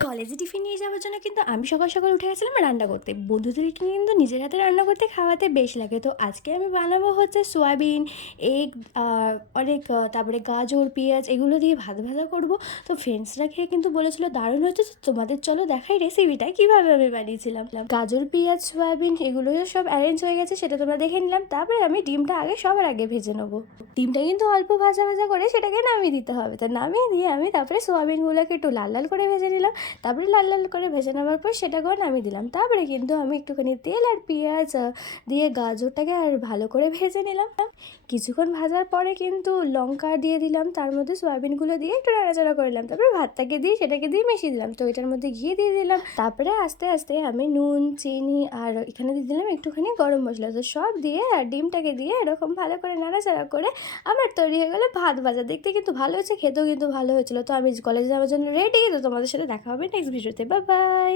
কলেজে টিফিন নিয়ে যাওয়ার জন্য কিন্তু আমি সকাল সকাল উঠে গেছিলাম রান্না করতে। বন্ধুদেরকে কিন্তু নিজের হাতে রান্না করতে খাওয়াতে বেশ লাগে। তো আজকে আমি বানাবো হচ্ছে সোয়াবিন, এগ, অনেক তারপরে গাজর, পেঁয়াজ এগুলো দিয়ে ভাত ভাজা করব। তো ফ্রেন্ডসরা খেয়ে কিন্তু বলেছিল দারুণ হচ্ছে, তো তোমাদের চলো দেখাই রেসিপিটা কীভাবে আমি বানিয়েছিলাম। গাজর, পেঁয়াজ, সোয়াবিন এগুলো সব অ্যারেঞ্জ হয়ে গেছে, সেটা তোমরা দেখে নিলাম। তারপরে আমি ডিমটা আগে সবার আগে ভেজে নেবো। ডিমটা কিন্তু অল্প ভাজা ভাজা করে সেটাকে নামিয়ে দিতে হবে। তো নামিয়ে দিয়ে আমি তারপরে সোয়াবিনগুলোকে একটু লাল লাল করে ভেজে নিলাম। তারপরে লাল লাল করে ভেজে নেওয়ার পর সেটাকেও নামিয়ে দিলাম। তারপরে কিন্তু আমি একটুখানি তেল আর পেঁয়াজ দিয়ে গাজরটাকে আর ভালো করে ভেজে নিলাম। কিছুক্ষণ ভাজার পরে কিন্তু লঙ্কা দিয়ে দিলাম, তার মধ্যে সয়াবিনগুলো দিয়ে একটু নাড়াচাড়া করলাম। তারপরে ভাতটাকে দিয়ে সেটাকে দিয়ে মিশিয়ে দিলাম। তো এটার মধ্যে ঘি দিয়ে দিলাম। তারপরে আস্তে আস্তে আমি নুন, চিনি আর এখানে দিয়ে দিলাম একটুখানি গরম মশলা। তো সব দিয়ে আর ডিমটাকে দিয়ে এরকম ভালো করে নাড়াচাড়া করে আমার তৈরি হয়ে গেলো ভাত ভাজা। দেখতে কিন্তু ভালো হয়েছে, খেতেও কিন্তু ভালো হয়েছিল। তো আমি কলেজে যাওয়ার জন্য রেডি। তো তোমাদের সাথে দেখা হবে নেক্সট ভিডিওতে। Bye bye.